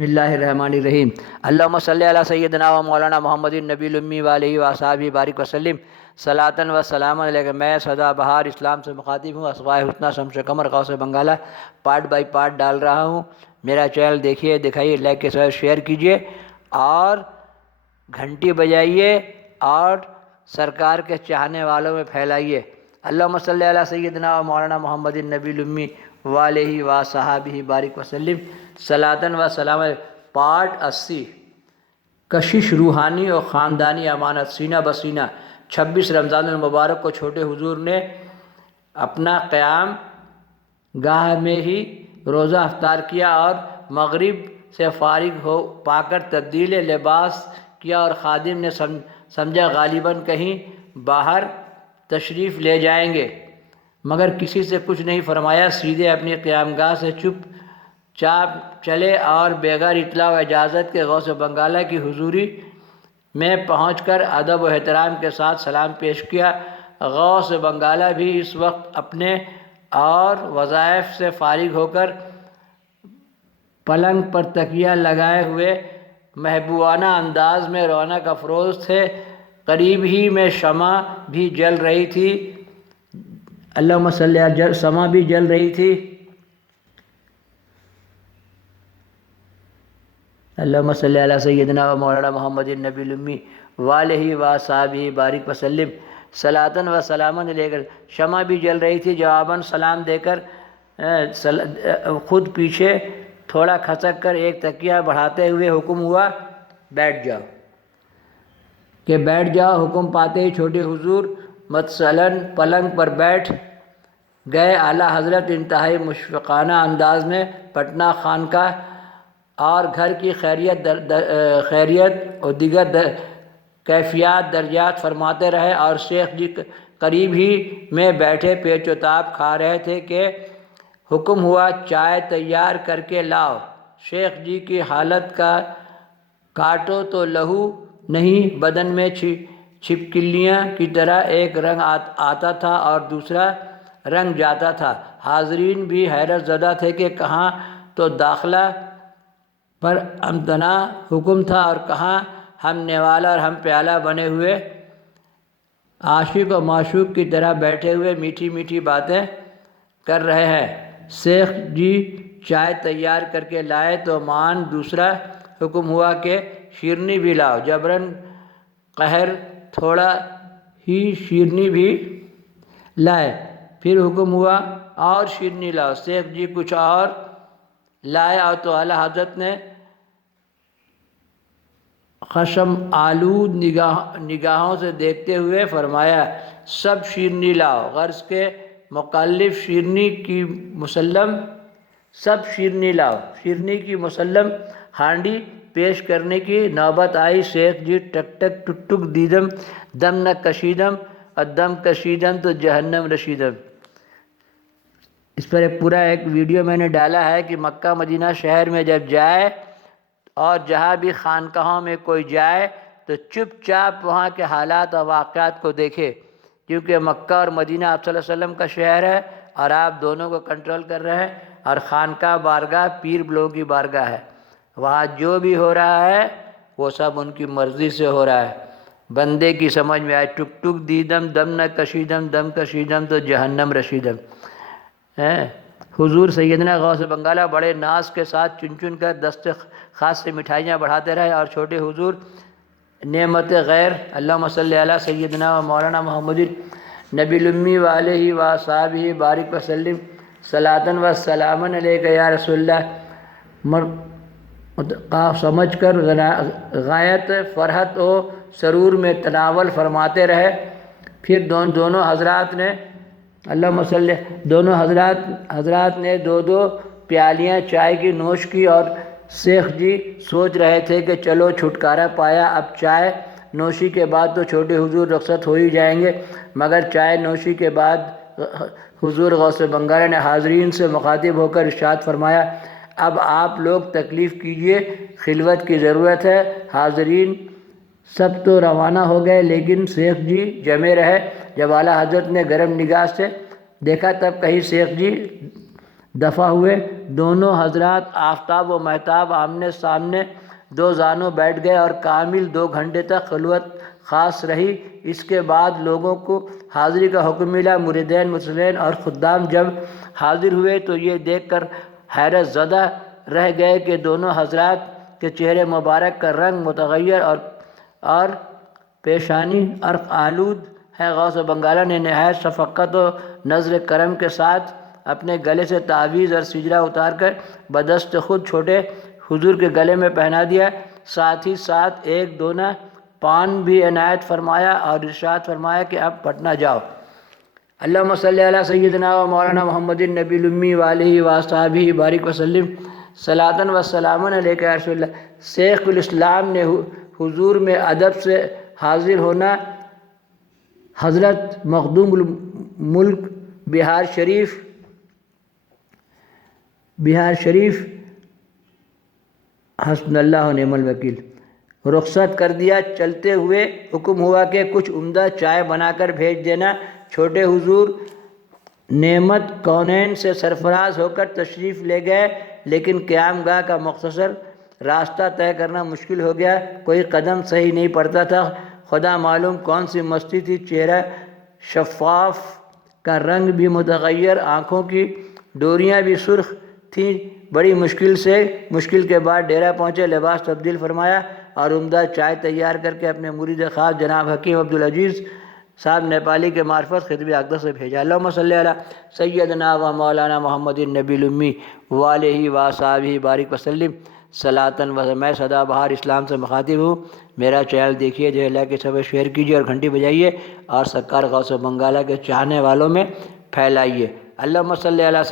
بسم اللہ الرحمن الرحیم اللہم صلی علی سیدنا و مولانا محمد النبی الامی علیہ وصحبہ بارک وسلم صلاۃً و سلام علیہ۔ میں سدا بہار اسلام سے مخاطب ہوں، اسمائے حسنہ شمس قمر غوث بنگالہ پارٹ بائی پارٹ ڈال رہا ہوں۔ میرا چینل دیکھیے، دکھائیے، لائک کے ساتھ شیئر کیجیے اور گھنٹی بجائیے اور سرکار کے چاہنے والوں میں پھیلائیے۔ اللہم صلی علی سیدنا و مولانا محمد النبی الامی علیہ وصحبہ بارک وسلم صلاۃً و سلام علیہ۔ پارٹ 80، کشش روحانی اور خاندانی امانت، سینہ بسینہ۔ 26 رمضان المبارک کو چھوٹے حضور نے اپنا قیام گاہ میں ہی روزہ افطار کیا اور مغرب سے فارغ ہو پا کر تبدیل لباس کیا، اور خادم نے سمجھا غالباً کہیں باہر تشریف لے جائیں گے، مگر کسی سے کچھ نہیں فرمایا، سیدھے اپنی قیام گاہ سے چپ چاپ چلے اور بغیر اطلاع و اجازت کے غوث بنگالہ کی حضوری میں پہنچ کر ادب و احترام کے ساتھ سلام پیش کیا۔ غوث بنگالہ بھی اس وقت اپنے اور وظائف سے فارغ ہو کر پلنگ پر تکیہ لگائے ہوئے محبوبانہ انداز میں رونق افروز تھے۔ قریب ہی میں شمع بھی جل رہی تھی، اللہم صلی علی شمع بھی جل رہی تھی، اللہم صلی علی سیدنا و مولانا محمد النبی الامی علیہ وصحبہ بارک وسلم صلاۃً و سلام علیہ۔ شمع بھی جل رہی تھی، جواباً سلام دے کر خود پیچھے تھوڑا کھسک کر ایک تکیہ بڑھاتے ہوئے حکم ہوا، بیٹھ جاؤ۔ کہ بیٹھ جاؤ حکم پاتے ہی چھوٹے حضور متصلاً پلنگ پر بیٹھ گئے۔ اعلیٰ حضرت انتہائی مشفقانہ انداز میں پٹنہ خانقاہ اور گھر کی خیریت اور دیگر کیفیات دریافت فرماتے رہے، اور شیخ جی قریب ہی میں بیٹھے پیچ و تاب کھا رہے تھے کہ حکم ہوا، چائے تیار کر کے لاؤ۔ شیخ جی کی حالت کا کاٹو تو لہو نہیں، بدن میں چھپکلیاں کی طرح ایک رنگ آتا تھا اور دوسرا رنگ جاتا تھا۔ حاضرین بھی حیرت زدہ تھے کہ کہاں تو داخلہ پر امتناع حکم تھا اور کہاں ہم نوالا اور ہم پیالہ بنے ہوئے عاشق و معشوق کی طرح بیٹھے ہوئے میٹھی میٹھی باتیں کر رہے ہیں۔ شیخ جی چائے تیار کر کے لائے تو مان دوسرا حکم ہوا کہ شیرنی بھی لاؤ۔ جبراً قہر تھوڑا ہی شیرنی بھی لائے، پھر حکم ہوا اور شیرنی لاؤ۔ شیخ جی کچھ اور لائے اور تو اعلیٰ حضرت نے خشم آلود نگاہوں سے دیکھتے ہوئے فرمایا، سب شیرنی لاؤ۔ غرض کے مکلف شیرنی کی مسلم ہانڈی پیش کرنے کی نوبت آئی۔ شیخ جی ٹک ٹک ٹک ٹک دیدم دم نہ کشیدم اور دم کشیدم تو جہنم رسیدم۔ اس پر پورا ایک ویڈیو میں نے ڈالا ہے کہ مکہ مدینہ شہر میں جب جائے اور جہاں بھی خانقاہوں میں کوئی جائے تو چپ چاپ وہاں کے حالات اور واقعات کو دیکھے، کیونکہ مکہ اور مدینہ آپ صلی اللہ علیہ وسلم کا شہر ہے اور آپ دونوں کو کنٹرول کر رہے ہیں، اور خانقاہ بارگاہ پیر لوگوں کی بارگاہ ہے۔ وہاں جو بھی ہو رہا ہے وہ سب ان کی مرضی سے ہو رہا ہے۔ بندے کی سمجھ میں آئے، ٹک ٹک دیدم دم نہ کشیدم دم کشیدم تو جہنم رسیدم۔ حضور سیدنا غوث بنگالہ بڑے ناز کے ساتھ چن چن کر دست خاص سے مٹھائیاں بڑھاتے رہے، اور چھوٹے حضور نعمت غیر، اللہم صلی علی سیدنا و مولانا محمد نبی الامی علیہ وصحبہ بارک وسلم صلاۃً و سلام علیک یا رسول اللہ سمجھ کر غایت فرحت و سرور میں تناول فرماتے رہے۔ پھر دونوں حضرات نے حضرات نے دو دو پیالیاں چائے کی نوش کی، اور شیخ جی سوچ رہے تھے کہ چلو چھٹکارا پایا، اب چائے نوشی کے بعد تو چھوٹے حضور رخصت ہو ہی جائیں گے، مگر چائے نوشی کے بعد حضور غوث بنگالہ نے حاضرین سے مخاطب ہو کر ارشاد فرمایا، اب آپ لوگ تکلیف کیجئے، خلوت کی ضرورت ہے۔ حاضرین سب تو روانہ ہو گئے، لیکن شیخ جی جمے رہے۔ جب اعلیٰ حضرت نے گرم نگاہ سے دیکھا تب کہیں شیخ جی دفع ہوئے۔ دونوں حضرات آفتاب و مہتاب آمنے سامنے دو زانوں بیٹھ گئے اور کامل 2 گھنٹے تک خلوت خاص رہی۔ اس کے بعد لوگوں کو حاضری کا حکم ملا۔ مریدین متصلین اور خدام جب حاضر ہوئے تو یہ دیکھ کر حیرت زدہ رہ گئے کہ دونوں حضرات کے چہرے مبارک کا رنگ متغیر اور پیشانی عرق آلود ہے۔ غوث بنگالہ نے نہایت شفقت و نظر کرم کے ساتھ اپنے گلے سے تعویذ اور سجرہ اتار کر بدست خود چھوٹے حضور کے گلے میں پہنا دیا، ساتھ ہی ساتھ ایک دونا پان بھی عنایت فرمایا اور ارشاد فرمایا کہ اب پٹنہ جاؤ۔ اللہم صلی علی سیدنا و مولانا محمد النبی الامی وآلہ وصحبہ بارک وسلم صلاۃ و سلام علیک یا رسول اللہ۔ شیخ الاسلام نے حضور میں ادب سے حاضر ہونا حضرت مخدوم الملک بہار شریف حسبنا اللہ و نعم الوکیل رخصت کر دیا۔ چلتے ہوئے حکم ہوا کہ کچھ عمدہ چائے بنا کر بھیج دینا۔ چھوٹے حضور نعمت کونین سے سرفراز ہو کر تشریف لے گئے، لیکن قیام گاہ کا مختصر راستہ طے کرنا مشکل ہو گیا۔ کوئی قدم صحیح نہیں پڑتا تھا۔ خدا معلوم کون سی مستی تھی، چہرہ شفاف کا رنگ بھی متغیر، آنکھوں کی ڈوریاں بھی سرخ تھیں۔ بڑی مشکل کے بعد ڈیرہ پہنچے، لباس تبدیل فرمایا اور عمدہ چائے تیار کر کے اپنے مرید خاص جناب حکیم عبدالعزیز صاحب نیپالی کے معرفت خطبہ اقدس سے بھیجا۔ اللہم صلی علی سیدنا و مولانا محمد النبی الامی وآلہ وصحبہ بارک وسلم صلاۃ و میں سدا بہار اسلام سے مخاطب ہوں۔ میرا چینل دیکھیے، جو اللہ کے سب شیئر کیجیے اور گھنٹی بجائیے اور سرکار غوث بنگالہ کے چاہنے والوں میں پھیلائیے۔ اللہم صلی علی